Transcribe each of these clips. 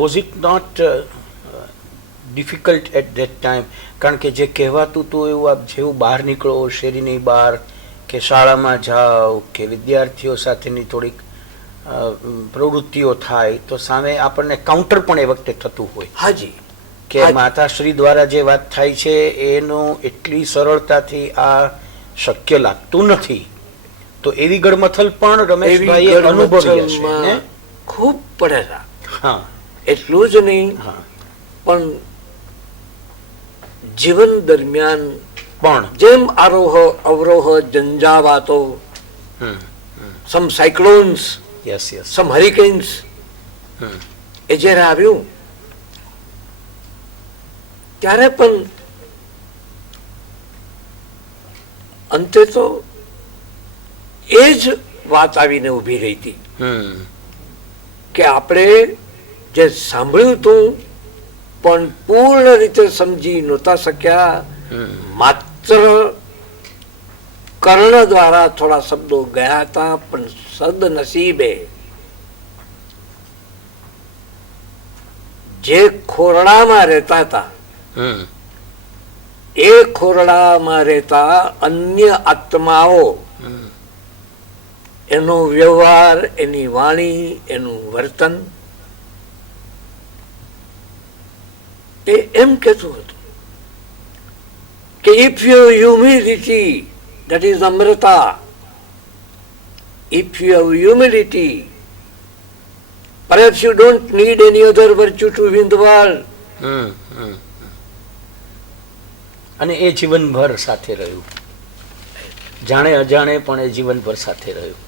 Was it not difficult at that time? કારણ કે જે કહેવાતું હતું એવું આપ જેવું બહાર નીકળો શેરીની બહાર કે શાળામાં જાઓ કે વિદ્યાર્થીઓ સાથેની થોડીક પ્રવૃત્તિઓ થાય તો સામે આપણને કાઉન્ટર પણ એ વખતે થતું હોય. હાજી. કે માતાશ્રી દ્વારા જે વાત થાય છે એનું એટલી સરળતાથી આ શક્ય લાગતું નથી. તો એવી ગડમથલ પણ રમેશભાઈએ અનુભવી હશે ને? ખૂબ પડેલા. હા, એટલું જ નહીં, પણ જીવન દરમિયાન પણ જેમ આરોહ અવરોહ ઝંઝાવાતો, સમ સાયક્લોન્સ, યસ યસ, સમ હરિકેન્સ, એ જ્યારે આવ્યું ત્યારે પણ અંતે તો એ જ વાત આવીને ઊભી રહી હતી કે આપણે જે સાંભળ્યું હતું પણ પૂર્ણ રીતે સમજી નહોતા શક્યા. માત્ર કર્ણ દ્વારા થોડા શબ્દો ગયા હતા, પણ સદનસીબે જે ખોરડામાં રહેતા હતા એ ખોરડામાં રહેતા અન્ય આત્માઓ એનો વ્યવહાર, એની વાણી, એનું વર્તન એ એમ કહેતું હતું કે if you humility, that is amrita, if you have humility, perhaps you don't need any other virtue to win the world. અને એ જીવનભર સાથે રહ્યું, જાણે અજાણે પણ એ જીવનભર સાથે રહ્યું.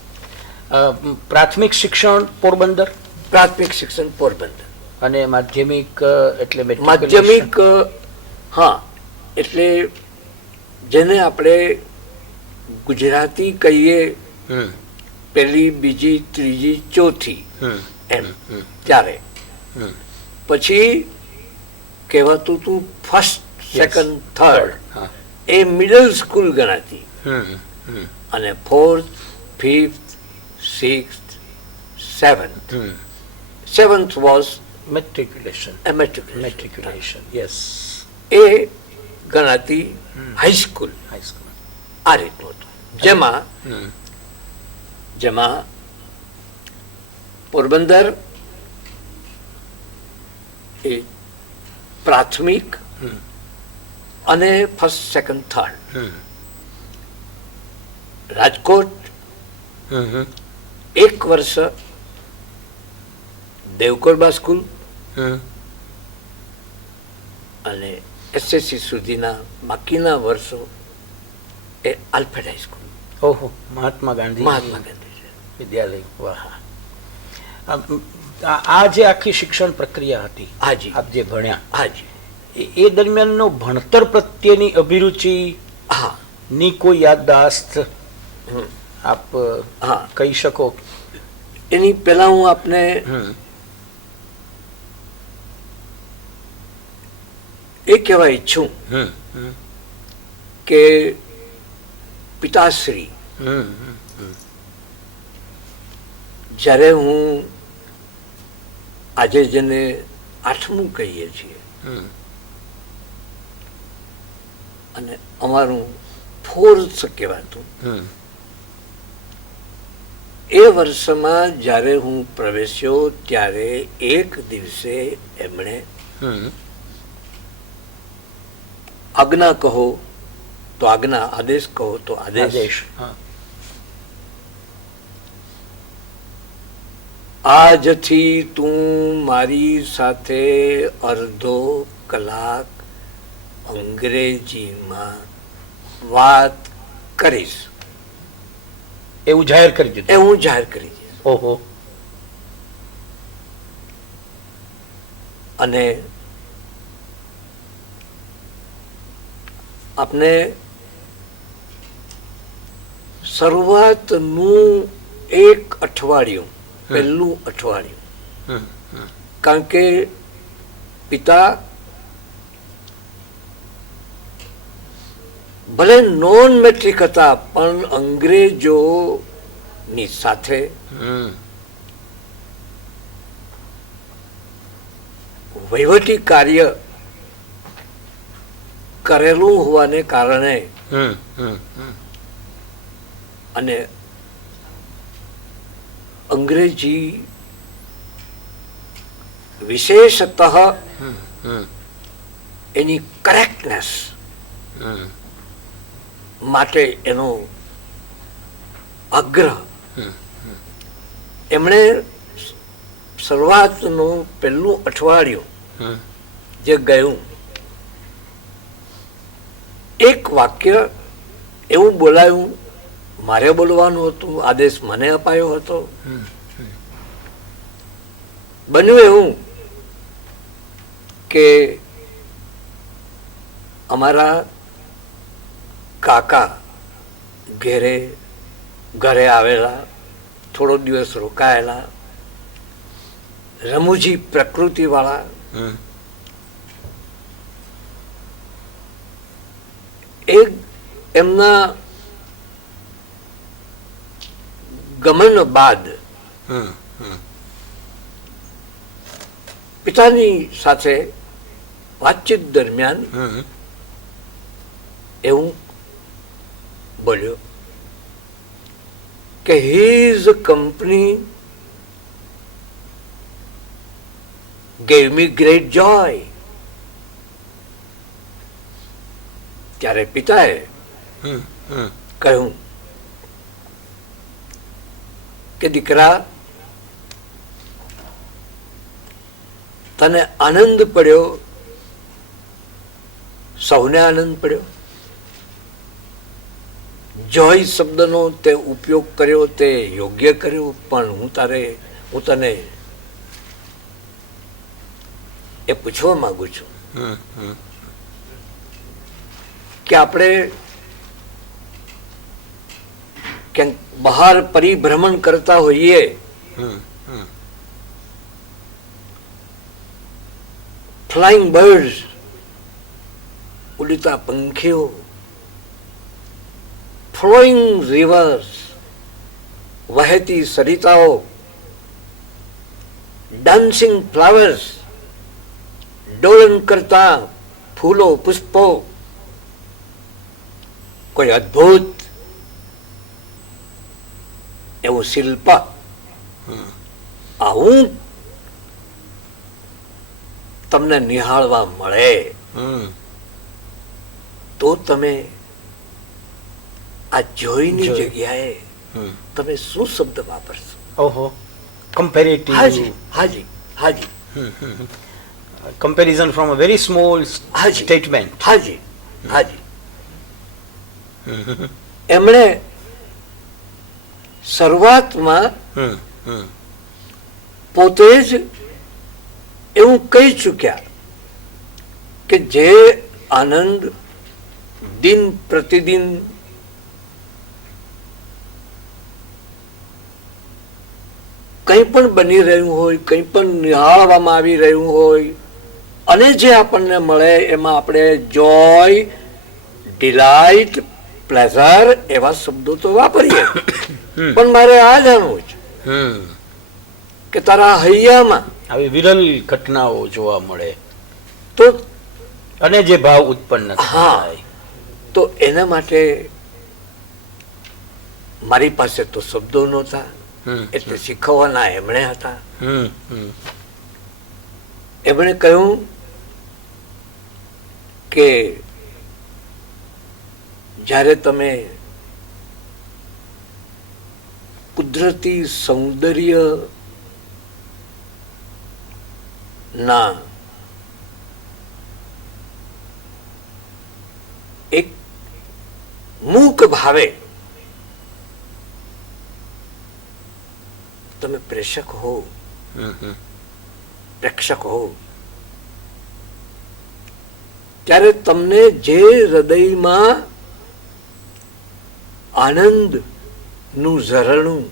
પ્રાથમિક શિક્ષણ પોરબંદર? પ્રાથમિક શિક્ષણ પોરબંદર. અને માધ્યમિક એટલે માધ્યમિક, હા, એટલે જેને આપણે ગુજરાતી કહીએ પહેલી, બીજી, ત્રીજી, ચોથી એમ, ત્યારે પછી કહેવાતું હતું ફર્સ્ટ, સેકન્ડ, થર્ડ, એ મિડલ સ્કૂલ ગણાતી. અને fourth, fifth, sixth, seventh. Seventh was matriculation. Matriculation, yes, એ ગણાતી હાઈસ્કૂલ. આ રીતનું હતું, જેમાં પોરબંદર એ પ્રાથમિક અને ફર્સ્ટ, સેકન્ડ, થર્ડ. રાજકોટ એક વર્ષ દેવકોરબા સ્કૂલ અને એસએસસી સુધીના બાકીના વર્ષો એ આલ્ફ્રેડ હાઈસ્કૂલ. ઓહો, મહાત્મા ગાંધી વિદ્યાલય. વાહ. આ જે આખી શિક્ષણ પ્રક્રિયા હતી, હાજી, આપ જે ભણ્યા, હાજી, એ દરમિયાનનો ભણતર પ્રત્યેની અભિરુચિ ની કોઈ યાદદાસ્ત આપ કહી શકો? એની પહેલા હું આપને એ કહેવા ઈચ્છું કે પિતાશ્રી જ્યારે હું આજે જેને 8મું કહીએ છીએ અને અમારું ફોર્થ કહેવાતું, એ વર્ષમાં જ્યારે હું પ્રવેશ્યો ત્યારે એક દિવસે એમણે આજ્ઞા કહો તો આજ્ઞા, આદેશ કહો તો આદેશ, આજથી તું મારી સાથે અડધો કલાક અંગ્રેજીમાં વાત કરીશ. એવું જાહેર કરી દીધું? એવું જાહેર કરી દીધું. ઓહો. અને આપને શરૂઆતનું એક અઠવાડિયું, પહેલું અઠવાડિયું, કારણ કે પિતા ભલે નોન મેટ્રિક હતા પણ અંગ્રેજોની સાથે વહીવટી કાર્ય કરેલું હોવાને કારણે હમ હમ હમ અને અંગ્રેજી વિશેષતઃ હમ એની કરેક્ટનેસ હમ માટે એનો આગ્રહ હમ એમણે શરૂઆતનું પહેલું અઠવાડિયું હમ જે ગયું એક વાક્ય એવું બોલાયું, મારે બોલવાનું હતું, આદેશ મને અપાયો હતો. બન્યું એવું કે અમારા કાકા ઘરે આવેલા, થોડો દિવસ રોકાયેલા, રમૂજી પ્રકૃતિ વાળા, હમ એક એમના ગમન બાદ હમ હમ પિતાની સાથે વાતચીત દરમિયાન હમ એવું બોલ્યો કે his company gave me great joy. ત્યારે પિતાએ હમ હમ કહ્યું કે દીકરા, તને આનંદ પડ્યો, સૌને આનંદ પડ્યો. જોય શબ્દનો તે ઉપયોગ કર્યો તે યોગ્ય કર્યો, પણ હું તને એ પૂછવા માંગુ છું હમ હમ કે આપણે ક્યાંક બહાર પરિભ્રમણ કરતા હોઈએ હમ હમ ફ્લાઇંગ બર્ડ્સ, ઉડતા પંખીઓ, ફ્લોઈંગ રિવર્સ, વહેતી સરિતાઓ, ડાન્સિંગ ફ્લાવર્સ, ડોલન કરતા ફૂલો પુષ્પો, કોઈ અદ્ભુત એવું શિલ્પ, આવું તમને નિહાળવા મળે હમ તો તમે આ જોઈની જોઈ. જગ્યાએ હમ તમે શું શબ્દ વાપરશો? ઓહો, કમ્પેરેટિવ હાજી હાજી હાજી comparison from a very small હાજી statement. હાજી હાજી એમણે શરૂઆતમાં હમ હમ પોતે જ એવું કહી ચૂક્યા કે જે આનંદ દિન પ્રતિદિન કંઈ પણ બની રહ્યું હોય, કંઈ પણ નિહાળવામાં આવી રહ્યું હોય અને જે આપણને મળે એમાં આપણે જોય, ડિલાઇટ, પ્લેઝર એવા શબ્દો તો વાપરીએ, પણ મારે આ જાણવું છે હમ કે તારા હૈયામાં આવી વિરલ ઘટનાઓ જોવા મળે તો અને જે ભાવ ઉત્પન્ન હા. થાય. તો એના માટે મારી પાસે તો શબ્દો નહોતા, હમ એટલે શીખવવાના એમણે હતા. હમ હમ એમણે કહ્યું કે જ્યારે તમે કુદરતી સૌંદર્ય ના એક મૂક ભાવે તમે પ્રેક્ષક હો, હમ હમ પ્રેક્ષક હો, ત્યારે તમને જે હૃદયમાં આનંદ નું ઝરણું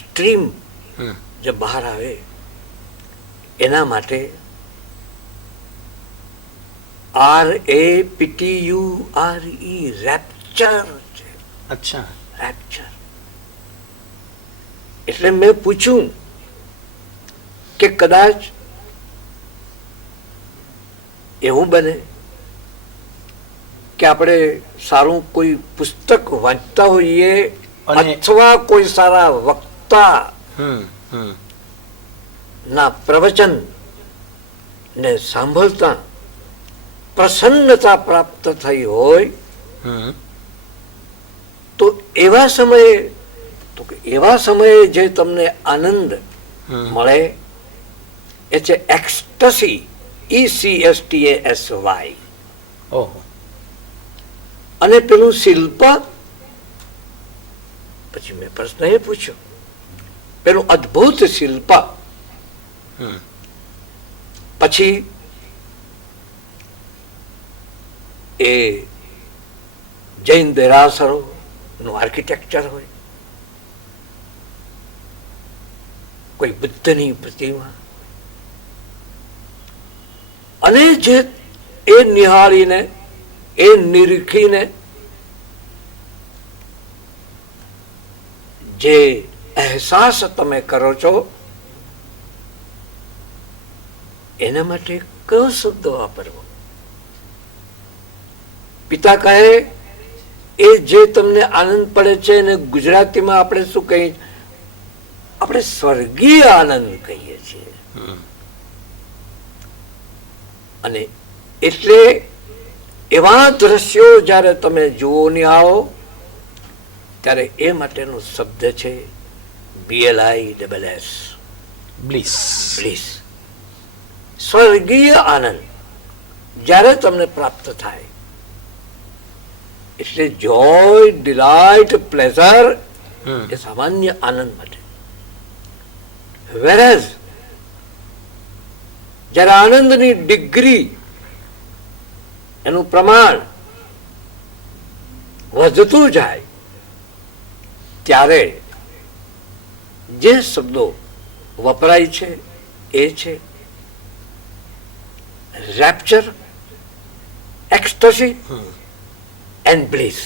સ્ટ્રીમ હમ જે બહાર આવે એના માટે RAPTURE રેપ્ચર છે. અચ્છા. રેપ્ચર એટલે મેં પૂછ્યું કે કદાચ એવું બને કે આપણે સારું કોઈ પુસ્તક વાંચતા હોઈએ અથવા કોઈ સારા વક્તા ના પ્રવચન ને સાંભળતા પ્રસન્નતા પ્રાપ્ત થઈ હોય તો એવા સમયે જે તમને આનંદ મળે એ છે એક્સ્ટસી, ECSTASY. અને પેલું શિલ્પ, પછી મેં પ્રશ્ન એ પૂછ્યો, પેલું અદ્ભુત શિલ્પ, પછી એ જૈન દેરાસરો નું આર્કિટેક્ચર હોય, કોઈ બુદ્ધની પ્રતિમા, અને જે એ નિહાળીને એ નિરીખીને જે અહેસાસ તમે કરો છો એના માટે કયો શબ્દ વાપરવો? પિતા કહે એ જે તમને આનંદ પડે છે એને ગુજરાતીમાં આપણે શું કહીએ? આપણે સ્વર્ગીય આનંદ કહીએ છીએ. અને એટલે એવા દ્રશ્યો જ્યારે તમે જુઓ નિહાળો ત્યારે એ માટેનો શબ્દ છે BLISS, બ્લિસ. બ્લિસ. સ્વર્ગીય આનંદ જ્યારે તમને પ્રાપ્ત થાય એટલે જોય, ડિલાઇટ, પ્લેઝર એ સામાન્ય આનંદ માટે. વેરેઝ જ્યારે આનંદની ડિગ્રી, એનું પ્રમાણ વધતું જાય ત્યારે જે શબ્દો વપરાય છે એ છે રેપ્ચર, એક્સ્ટસી and bliss.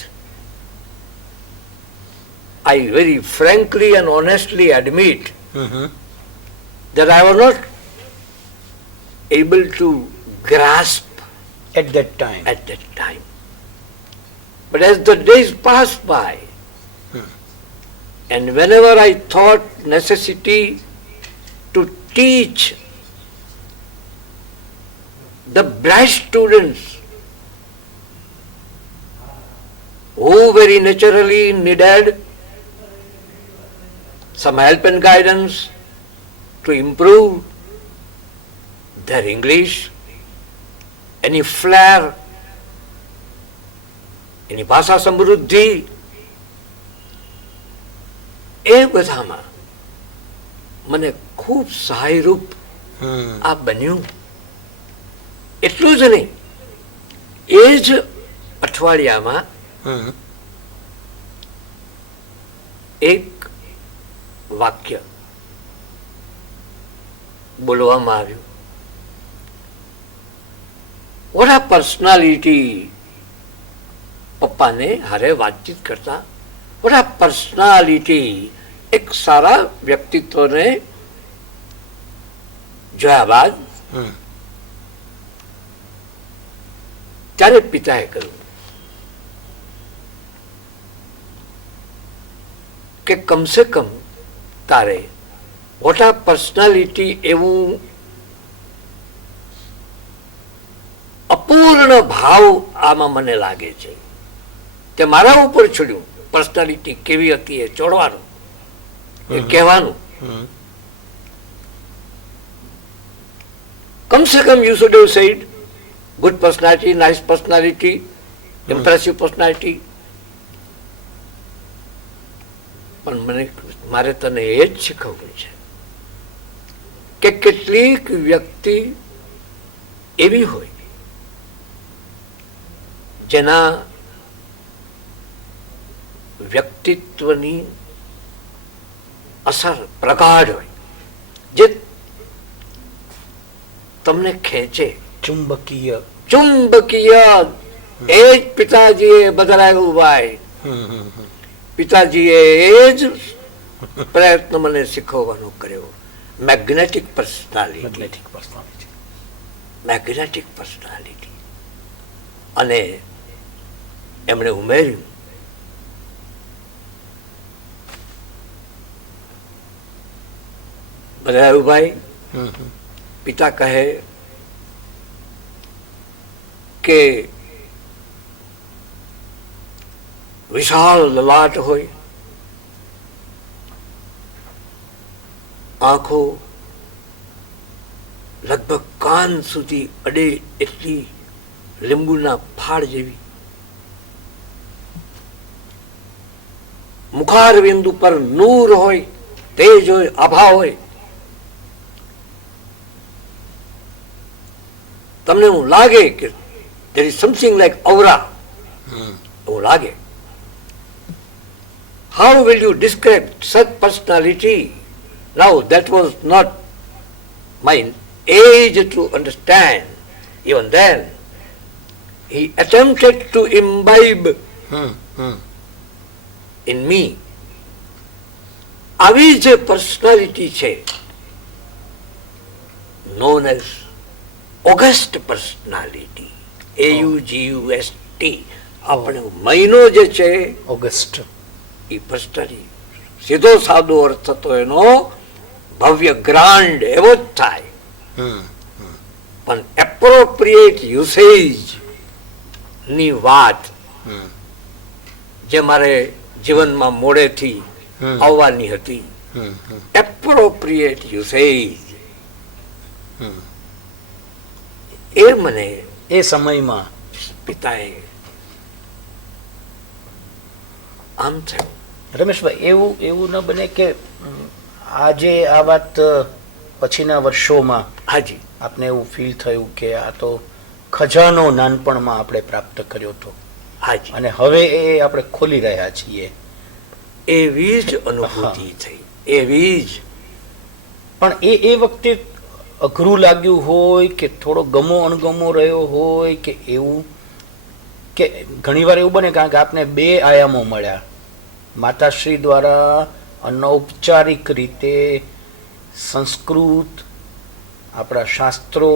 I very frankly and honestly admit that I was not able to grasp At that time. at that time. But as the days passed by, and whenever I thought necessity to teach the bright students who very naturally needed some help and guidance to improve their English, any flair, any ભાષા સમૃદ્ધિ, એ બધામાં મને ખૂબ સહાયરૂપ આ બન્યું. એટલું જ નહીં, એ જ અઠવાડિયામાં એક વાક્ય બોલવામાં આવ્યું. વોટ આ પર્સનાલિટી, પપ્પાને હારે વાતચીત કરતા, વોટ આ પર્સનાલિટી, એક સારા વ્યક્તિત્વને જોયા બાદ ત્યારે પિતાએ કહ્યું કે કમસે કમ તારે વોટ આ પર્સનાલિટી એવું અપૂર્ણ ભાવ આમાં મને લાગે છે તે મારા ઉપર છોડ્યું. પર્સનાલિટી કેવી હતી એ ચોડવાનું, એ કહેવાનું. કમસે કમ you should have said good personality, nice personality, impressive personality. પણ મારે તને એ જ શીખવવું છે કે કેટલીક વ્યક્તિ એવી હોય જેના વ્યક્તિત્વની અસર પ્રગાઢ હોય, જે તમને ખેંચે. ચુંબકીય. એ જ પિતાજીએ બદલાયું ભાઈ. પિતાજીએ એ જ પ્રયત્ન મને શીખવવાનો કર્યો. Magnetic personality, magnetic personality. Magnetic personality. અને એમણે ઉમેર્યું, બધાભાઈ, પિતા કહે કે વિશાળ લલાટ હોય, આંખો લગભગ કાન સુધી અડે એટલી લીંબુના ફાળ જેવી, મુખારબિંદુ પર નૂર હોય, તેજ હોય, આભા હોય. તમને એવું લાગે કે there is something like aura, એવું લાગે. How will you describe such personality? Now that was not my age to understand. Even then, he attempted to imbibe in me. આવી જે પર્સનાલિટી છે, known as August personality, AUGUST, આપણે મહિનો જે છે August, એ personality સીધો સાદો અર્થ થતો એનો ભવ્ય ગ્રાન્ડ એવો જ થાય, પણ એપ્રોપ્રિએટ યુસેજ ની વાત જે મારે જીવનમાં મોડેથી આવવાની હતી, એપ્રોપ્રિએટ યુસેજ, એ મને એ સમયમાં પિતાએ આમ થયું. રમેશભાઈ, એવું ન બને કે આજે આ વાત પછીના વર્ષોમાં હાજી આપને એવું ફીલ થયું કે આ તો ખજાનો નાનપણમાં આપણે પ્રાપ્ત કર્યો હતો હાજી અને હવે એ આપણે ખોલી રહ્યા છીએ? એવી જ અનુભૂતિ થઈ, એવી જ. પણ એ વખતે અઘરું લાગ્યું હોય કે થોડો ગમો અણગમો રહ્યો હોય કે એવું, કે ઘણીવાર એવું બને કારણ કે આપને બે આયામો મળ્યા, માતાશ્રી દ્વારા અનૌપચારિક રીતે સંસ્કૃત, આપણા શાસ્ત્રો,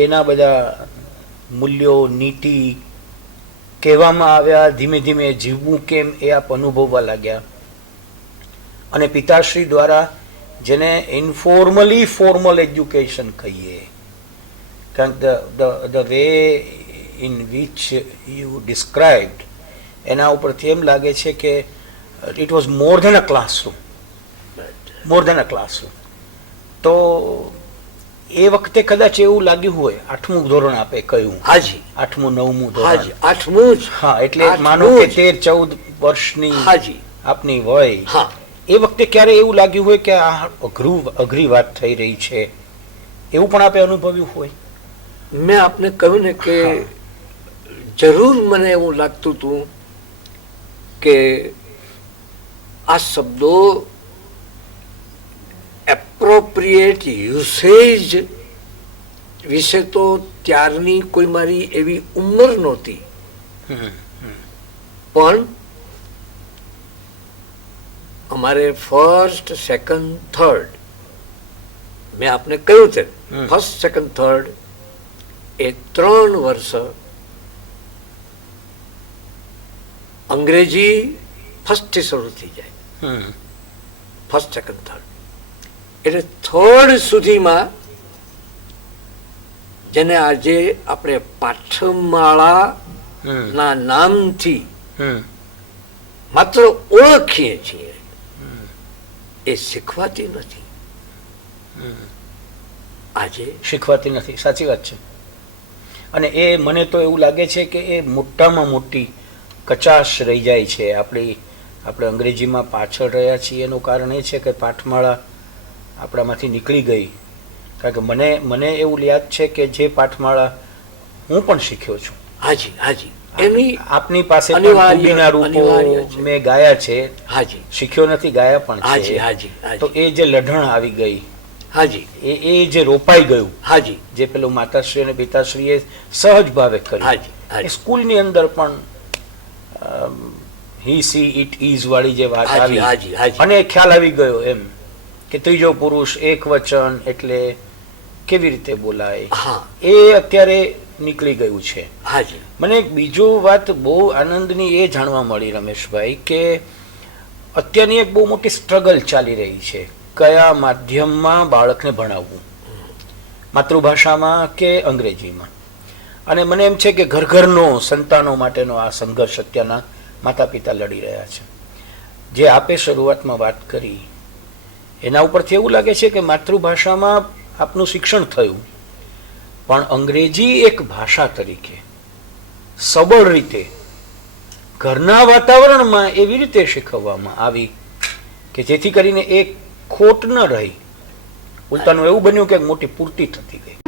એના બધા મૂલ્યો, નીતિ કહેવામાં આવ્યા, ધીમે ધીમે જીવવું કેમ એ આપ અનુભવવા લાગ્યા. અને પિતાશ્રી દ્વારા જેને ઇન્ફોર્મલી ફોર્મલ એજ્યુકેશન કહીએ, કારણ કે the way in which you described, એના ઉપરથી એમ લાગે છે કે it was more than a classroom, more than a classroom. તો એ વખતે કદાચ એવું લાગ્યું હોય, 8મું ધોરણ આપે કહ્યું, હાજી 8મું 9મું હાજી ધોરણ, 8મું જ. હા, એટલે માનો કે 13-14 વર્ષની હાજી આપની વય, હા, એ વખતે ક્યારે એવું લાગ્યું હોય કે આ અઘરી વાત થઈ રહી છે, એવું પણ આપે અનુભવ્યું હોય? મેં આપને કહ્યું ને કે જરૂર મને એવું લાગતું હતું કે આ શબ્દો એપ્રોપ્રિએટ યુસેજ વિશે તો ત્યારની કોઈ મારી એવી ઉંમર નહોતી, પણ અમારે ફર્સ્ટ, સેકન્ડ, થર્ડ, મેં આપને કહ્યું છે ફર્સ્ટ, સેકન્ડ, થર્ડ, એ 3 વર્ષ અંગ્રેજી ફર્સ્ટથી શરૂ થઈ જાય, ફર્સ્ટ, સેકન્ડ, થર્ડ. એટલે થર્ડ સુધીમાં, જેને આજે આપણે પાઠમાળા ના નામથી માત્ર ઓળખીએ છીએ, એ શીખવાતી નથી. આજે શીખવાતી નથી, સાચી વાત છે. અને એ મને તો એવું લાગે છે કે એ મોટામાં મોટી કચાશ રહી જાય છે. આપણે અંગ્રેજીમાં પાછળ રહ્યા છીએ એનું કારણ એ છે કે પાઠમાળા આપણામાંથી નીકળી ગઈ. કારણ કે મને એવું યાદ છે કે જે પાઠમાળા હું પણ શીખ્યો છું, હાજી હાજી, એની આપની પાસે અનિવાર્ય રૂપો છે. મેં ગાયા છે, હાજી શીખ્યો નથી, ગાયા પણ હાજી છે. હાજી તો હાજી એ જે લઢણ આવી ગઈ, હાજી એ જે રોપાઈ ગયું, હાજી જે પેલું માતાશ્રી અને પિતાશ્રીએ સહજ ભાવે કર્યું, હાજી એ હાજી સ્કૂલની અંદર પણ હી સી ઇટ ઇઝ વાળી જે વાત હાજી આવી હાજી હાજી અને એ ખ્યાલ આવી ગયો એમ કે ત્રીજો પુરુષ એક વચન એટલે કેવી રીતે બોલાય, હા એ અત્યારે નીકળી ગયું છે. હાજી મને એક બીજું વાત બહુ આનંદની એ જાણવા મળી રમેશભાઈ કે અત્યારની એક બહુ મોટી સ્ટ્રગલ ચાલી રહી છે, કયા માધ્યમમાં બાળકને ભણાવવું, માતૃભાષામાં કે અંગ્રેજીમાં. અને મને એમ છે કે ઘર ઘરનો સંતાનો માટેનો આ સંઘર્ષ અત્યારના માતા પિતા લડી રહ્યા છે. જે આપે શરૂઆતમાં વાત કરી એના ઉપરથી એવું લાગે છે કે માતૃભાષામાં આપનું શિક્ષણ થયું, પણ અંગ્રેજી એક ભાષા તરીકે સબળ રીતે ઘરના વાતાવરણમાં એવી રીતે શીખવવામાં આવી કે જેથી કરીને એક ખોટ ન રહી, ઉલટાનું એવું બન્યું કે એક મોટી પૂર્તિ થતી ગઈ.